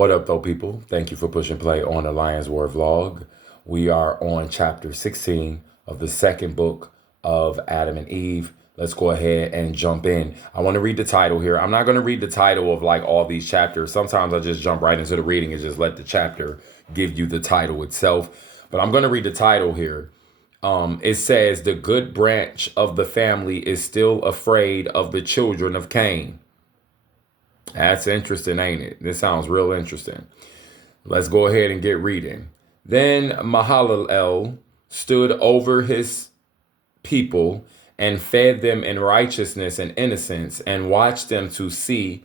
What up, though, people? Thank you for pushing play on the Lion's Word vlog. We are on chapter 16 of the second book of Adam and Eve. Let's go ahead and jump in. I want to read the title here. I'm not going to read the title of like all these chapters. Sometimes I just jump right into the reading and just let the chapter give you the title itself. But I'm going to read the title here. It says, "The good branch of the family is still afraid of the children of Cain." That's interesting, ain't it? This sounds real interesting. Let's go ahead and get reading. Then Mahalalel stood over his people and fed them in righteousness and innocence and watched them to see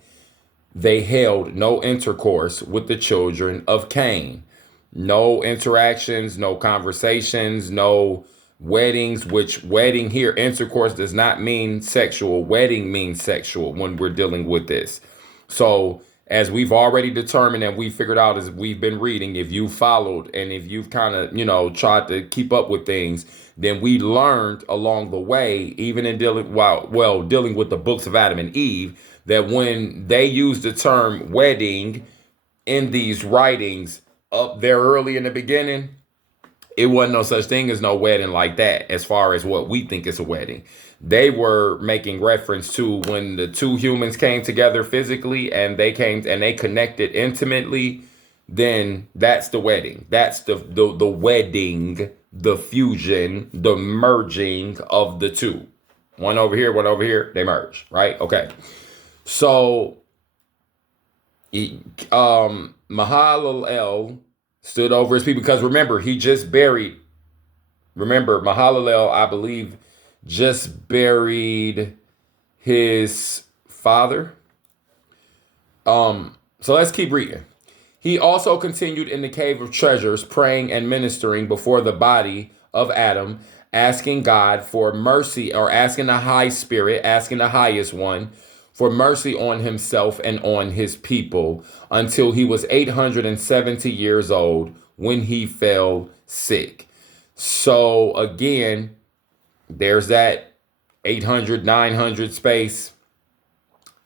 they held no intercourse with the children of Cain. No interactions, no conversations, no weddings, which wedding here, intercourse does not mean sexual. Wedding means sexual when we're dealing with this. So as we've already determined and we figured out as we've been reading, if you followed and if you've kind of, tried to keep up with things, then we learned along the way, even in dealing with the books of Adam and Eve, that when they used the term wedding in these writings up there early in the beginning, it wasn't no such thing as no wedding like that as far as what we think is a wedding. They were making reference to when the two humans came together physically and they connected intimately, then that's the wedding. That's the wedding, the fusion, the merging of the two. One over here, they merge, right? Okay. So Mahalalel stood over his people because remember, he just buried. Remember, Mahalalel, I believe, just buried his father. So let's keep reading. He also continued in the cave of treasures, praying and ministering before the body of Adam, asking God for mercy, or asking the high spirit, asking the highest one for mercy on himself and on his people, until he was 870 years old when he fell sick. So again, there's that 800, 900 space.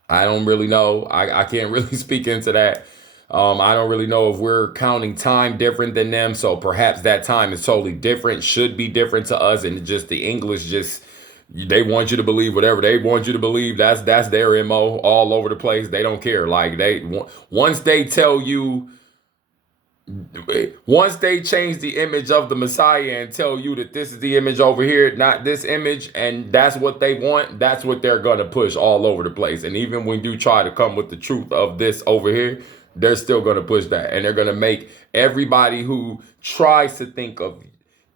I don't really know. I can't really speak into that. I don't really know if we're counting time different than them. So perhaps that time is totally different, should be different to us. And just the English they want you to believe whatever they want you to believe. That's their MO all over the place. They don't care. Like once they tell you, once they change the image of the Messiah and tell you that this is the image over here, not this image, and that's what they want, that's what they're going to push all over the place. And even when you try to come with the truth of this over here, they're still going to push that. And they're going to make everybody who tries to think of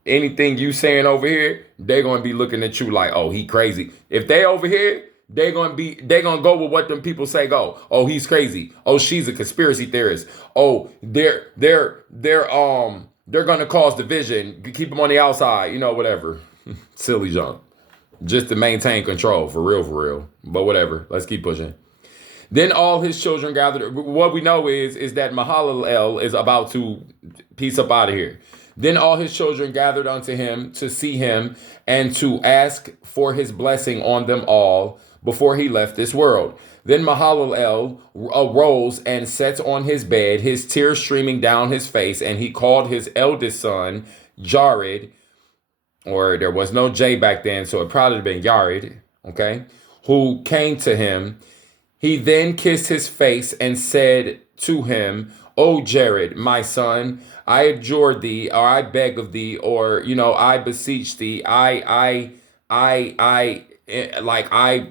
anything you saying over here, they're going to be looking at you like, oh, he crazy. If they over here, they're going to go with what them people say go. Oh, he's crazy. Oh, she's a conspiracy theorist. Oh, they're going to cause division. Keep them on the outside, whatever. Silly junk. Just to maintain control, for real. But whatever. Let's keep pushing. Then all his children gathered. What we know is that Mahalalel is about to piece up out of here. Then all his children gathered unto him to see him and to ask for his blessing on them all before he left this world. Then Mahalalel arose and sat on his bed, his tears streaming down his face, and he called his eldest son, Jared, or there was no J back then, so it probably would have been Yared, okay, who came to him. He then kissed his face and said to him, "O Jared, my son, I adjure thee, or I beg of thee, or I beseech thee. I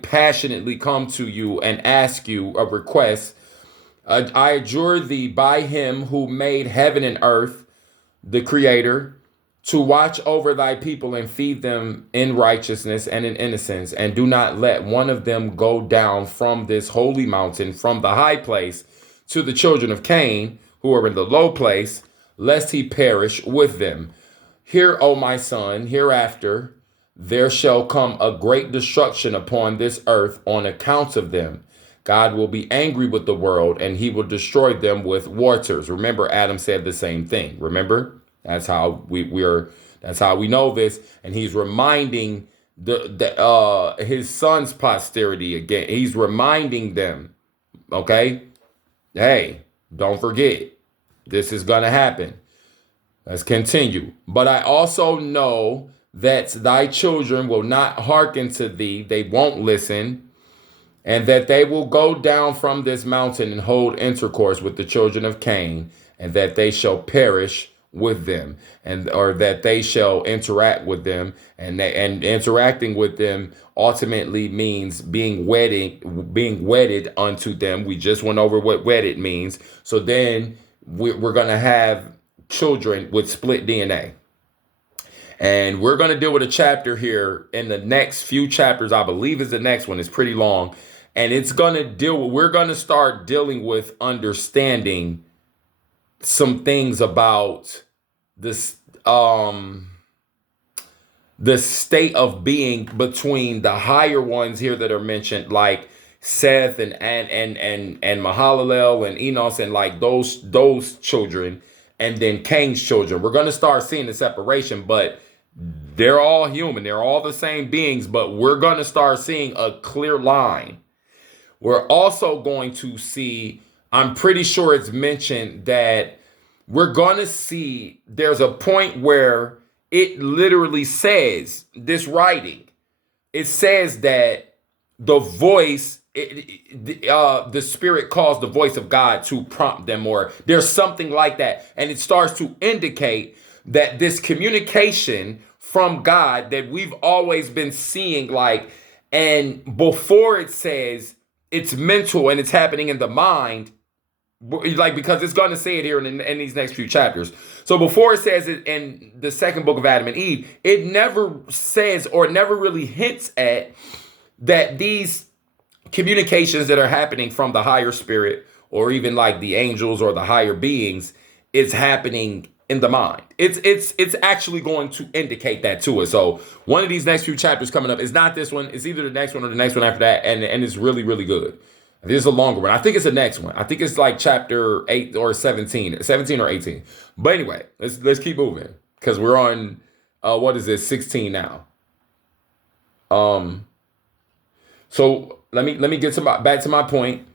passionately come to you and ask you a request. I adjure thee by him who made heaven and earth, the Creator, to watch over thy people and feed them in righteousness and in innocence, and do not let one of them go down from this holy mountain, from the high place, to the children of Cain, who are in the low place, lest he perish with them. Hear, O my son, hereafter there shall come a great destruction upon this earth on account of them. God will be angry with the world, and he will destroy them with waters." Remember, Adam said the same thing. Remember? That's how that's how we know this. And he's reminding his son's posterity again. He's reminding them, okay, hey, Don't forget, this is going to happen. Let's continue. But I also know that thy children will not hearken to thee, they won't listen, and that they will go down from this mountain and hold intercourse with the children of Cain, and that they shall perish with them, and or that they shall interact with them, and interacting with them ultimately means being wedded unto them. We just went over what wedded means. So then we're gonna have children with split DNA. And we're going to deal with a chapter here in the next few chapters. I believe is the next one. It's pretty long. And it's going to we're going to start dealing with understanding some things about this, the state of being between the higher ones here that are mentioned, like Seth and Mahalalel and Enos, and like those children, and then Cain's children. We're going to start seeing the separation, but they're all human. They're all the same beings, but we're going to start seeing a clear line. We're also going to see, I'm pretty sure it's mentioned that we're going to see there's a point where it literally says, this writing, it says that the voice, the spirit calls the voice of God to prompt them, or there's something like that. And it starts to indicate that this communication from God that we've always been seeing, like, and before it says it's mental and it's happening in the mind, like, because it's going to say it here in these next few chapters. So before it says it in the second book of Adam and Eve, it never says or never really hints at that these communications that are happening from the higher spirit, or even like the angels or the higher beings, is happening in the mind. It's actually going to indicate that to us. So one of these next few chapters coming up is not this one. It's either the next one or the next one after that, and it's really, really good. This is a longer one. I think it's the next one. I think it's like chapter 8 or 17 or 18. But anyway, let's keep moving, because we're on what is this, 16 now. So let me get back to my point.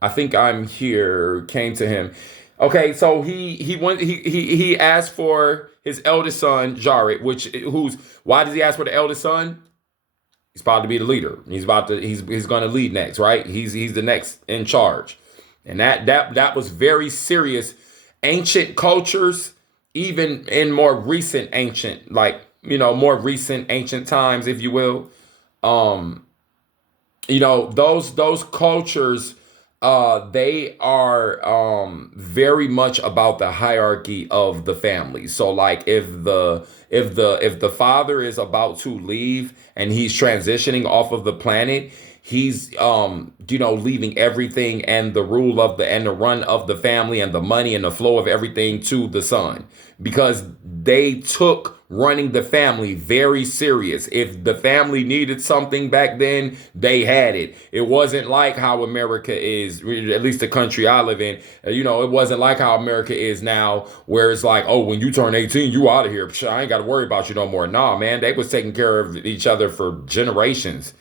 I think I'm here. Came to him. Okay, so he asked for his eldest son Jared, why does he ask for the eldest son? He's about to be the leader. He's going to lead next, right? He's the next in charge. And that was very serious. Ancient cultures, even in more recent ancient times, if you will, those cultures, they are very much about the hierarchy of the family. So like if the father is about to leave and he's transitioning off of the planet, he's leaving everything and the run of the family and the money and the flow of everything to the son, because they took running the family very serious. If the family needed something back then, they had it. It wasn't like how America is, at least the country I live in. It wasn't like how America is now, where it's like, oh, when you turn 18, you out of here. I ain't got to worry about you no more. Nah, man, they was taking care of each other for generations,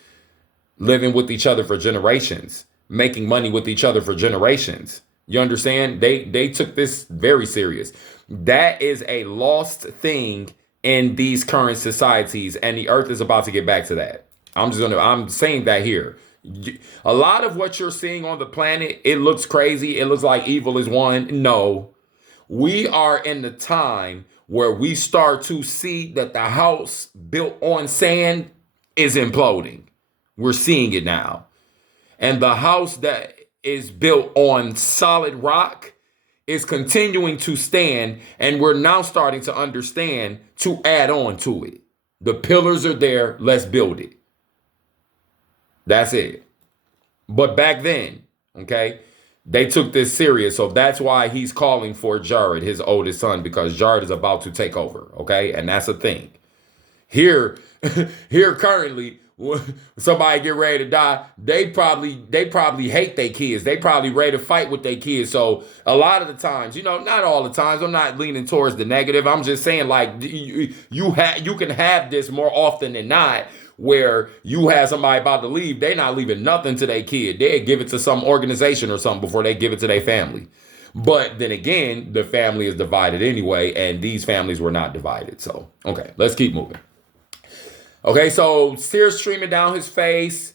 living with each other for generations, making money with each other for generations. You understand? They took this very serious. That is a lost thing in these current societies, and the earth is about to get back to that. I'm saying that here. A lot of what you're seeing on the planet, it looks crazy. It looks like evil is won. No, we are in the time where we start to see that the house built on sand is imploding. We're seeing it now. And the house that is built on solid rock is continuing to stand, and we're now starting to understand to add on to it. The pillars are there, let's build it. That's it. But back then, okay, they took this serious, so that's why he's calling for Jared, his oldest son, because Jared is about to take over, okay? And that's a thing. Here currently, when somebody get ready to die, they probably hate their kids. They probably ready to fight with their kids. So a lot of the times, not all the times, I'm not leaning towards the negative. I'm just saying, like, you can have this more often than not, where you have somebody about to leave, they not leaving nothing to their kid. They give it to some organization or something before they give it to their family. But then again, the family is divided anyway, and these families were not divided. So, okay, let's keep moving. Okay, so tears streaming down his face.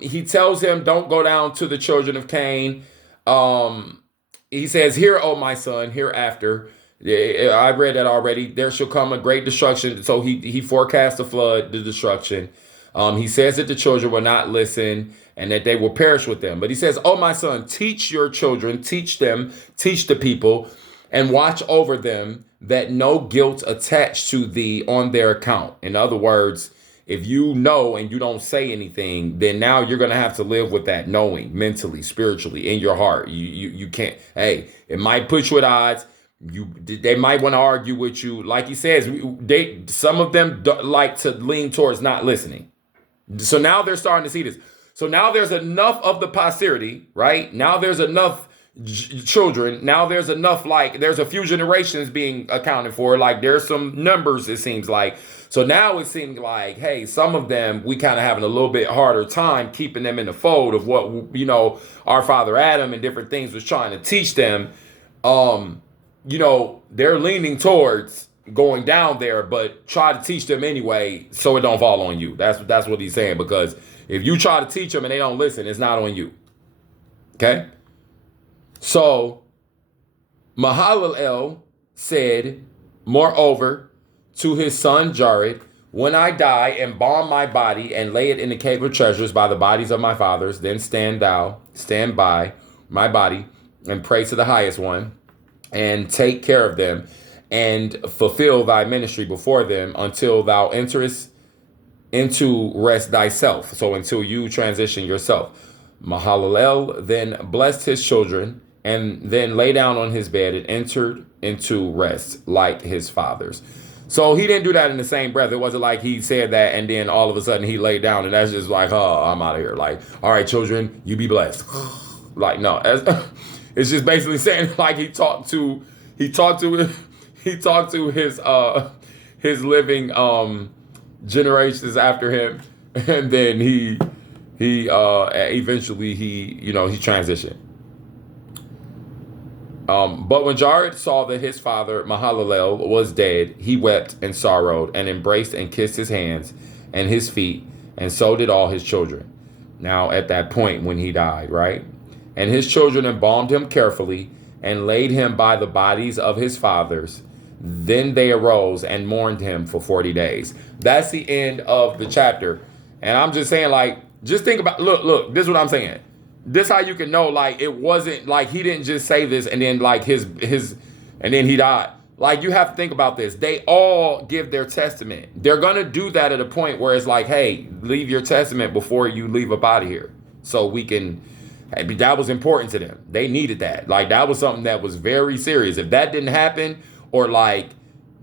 He tells him, "Don't go down to the children of Cain." Um, he says, "Hear, O my son, hereafter." I read that already. There shall come a great destruction. So he forecasts the flood, the destruction. He says that the children will not listen and that they will perish with them. But he says, "Oh, my son, teach your children, teach them, teach the people, and watch over them, that no guilt attach to thee on their account." In other words, if you know and you don't say anything, then now you're going to have to live with that knowing mentally, spiritually, in your heart. You can't, hey, it might put you at odds. They might want to argue with you. Like he says, some of them like to lean towards not listening. So now they're starting to see this. So now there's enough of the posterity, right? Now there's enough children. Now there's enough, like there's a few generations being accounted for. Like there's some numbers, it seems like. So now it seems like, hey, some of them, we kind of having a little bit harder time keeping them in the fold of what, our father Adam and different things was trying to teach them. They're leaning towards going down there, but try to teach them anyway so it don't fall on you. That's what he's saying, because if you try to teach them and they don't listen, it's not on you. Okay? So Mahalalel said, moreover, to his son Jared, "When I die, embalm my body and lay it in the cave of treasures by the bodies of my fathers. Then stand by my body and pray to the highest one and take care of them and fulfill thy ministry before them until thou enterest into rest thyself." So until you transition yourself. Mahalalel then blessed his children and then lay down on his bed and entered into rest like his fathers. So he didn't do that in the same breath. It wasn't like he said that and then all of a sudden he laid down and that's just like, oh, I'm out of here. Like, all right, children, you be blessed. Like, no, it's just basically saying like he talked to his living generations after him, and then he eventually he transitioned. But when Jared saw that his father Mahalalel was dead, he wept and sorrowed and embraced and kissed his hands and his feet, and so did all his children. Now at that point when he died, right? And his children embalmed him carefully and laid him by the bodies of his fathers. Then they arose and mourned him for 40 days. That's the end of the chapter. And I'm just saying, like, just think about, look, this is what I'm saying. This how you can know, like, it wasn't like he didn't just say this and then like and then he died. Like, you have to think about this. They all give their testament. They're going to do that at a point where it's like, hey, leave your testament before you leave up out of here. So we can, that was important to them. They needed that. Like, that was something that was very serious. If that didn't happen, or like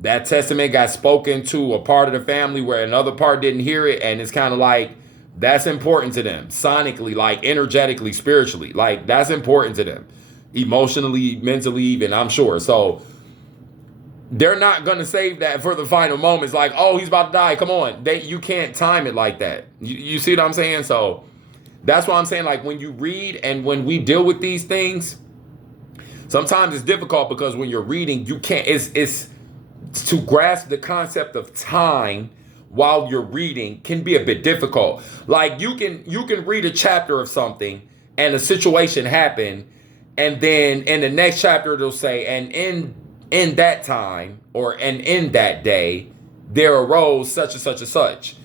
that testament got spoken to a part of the family where another part didn't hear it, and it's kind of like, that's important to them sonically, like energetically, spiritually, like that's important to them emotionally, mentally, even, I'm sure. So they're not going to save that for the final moments. Like, oh, he's about to die. Come on. You can't time it like that. You see what I'm saying? So that's why I'm saying, like, when you read and when we deal with these things, sometimes it's difficult because when you're reading, you can't, it's to grasp the concept of time while you're reading can be a bit difficult. Like you can read a chapter of something and a situation happened, and then in the next chapter it'll say, and in that time and in that day there arose such and such and such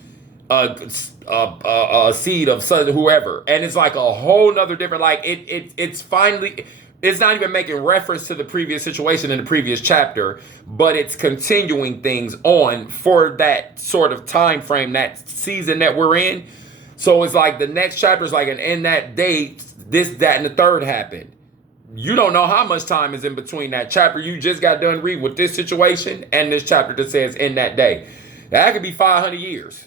a seed of such whoever, and it's like a whole nother different, like it's finally. It's not even making reference to the previous situation in the previous chapter, but it's continuing things on for that sort of time frame, that season that we're in. So it's like the next chapter is like, and in that day, this, that, and the third happened. You don't know how much time is in between that chapter you just got done reading with this situation and this chapter that says in that day. That could be 500 years.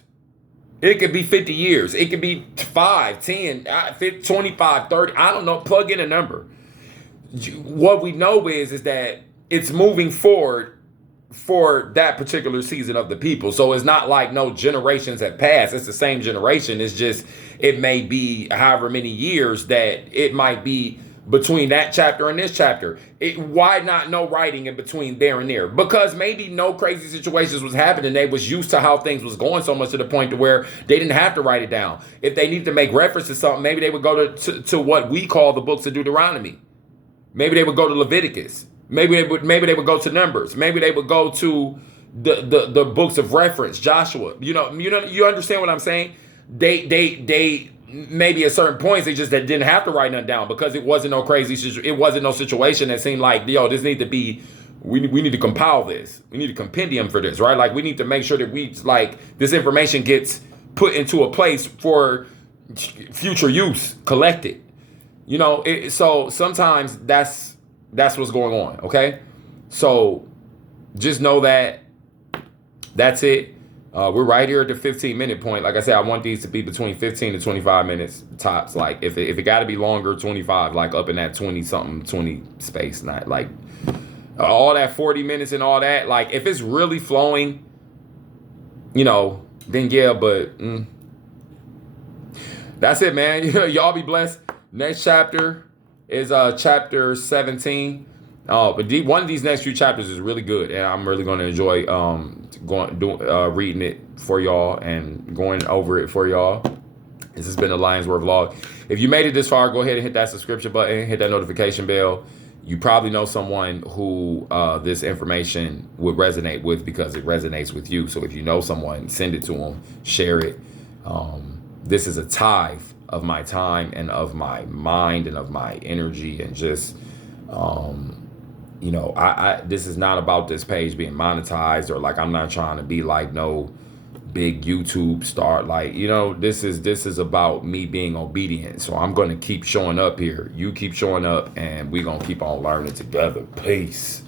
It could be 50 years. It could be 5, 10, 25, 30. I don't know. Plug in a number. What we know is that it's moving forward for that particular season of the people. So it's not like no generations have passed. It's the same generation. It's just, it may be however many years that it might be between that chapter and this chapter. Why not no writing in between there and there? Because maybe no crazy situations was happening. They was used to how things was going so much to the point to where they didn't have to write it down. If they need to make reference to something, maybe they would go to what we call the books of Deuteronomy. Maybe they would go to Leviticus. Maybe they would go to Numbers. Maybe they would go to the books of reference, Joshua. You understand what I'm saying? They maybe at certain points they just didn't have to write nothing down because it wasn't no crazy. It wasn't no situation that seemed like, this need to be. We need to compile this. We need a compendium for this, right? Like we need to make sure that this information gets put into a place for future use, collected. So sometimes that's what's going on. Okay, so just know that's it. We're right here at the 15-minute point. Like I said, I want these to be between 15 to 25 minutes tops. Like if it got to be longer, 25, like up in that 20 space, not like all that 40 minutes and all that. Like if it's really flowing, then yeah, but that's it, man. Y'all be blessed. Next chapter is chapter 17. But one of these next few chapters is really good, and I'm really going to enjoy reading it for y'all and going over it for y'all. This has been the Lions Word Vlog. If you made it this far, go ahead and hit that subscription button, hit that notification bell. You probably know someone who this information would resonate with because it resonates with you. So if you know someone, send it to them, share it. This is a tithe of my time and of my mind and of my energy and just... this is not about this page being monetized or like I'm not trying to be like no big YouTube star. Like, this is about me being obedient. So I'm going to keep showing up here. You keep showing up and we're going to keep on learning together. Peace.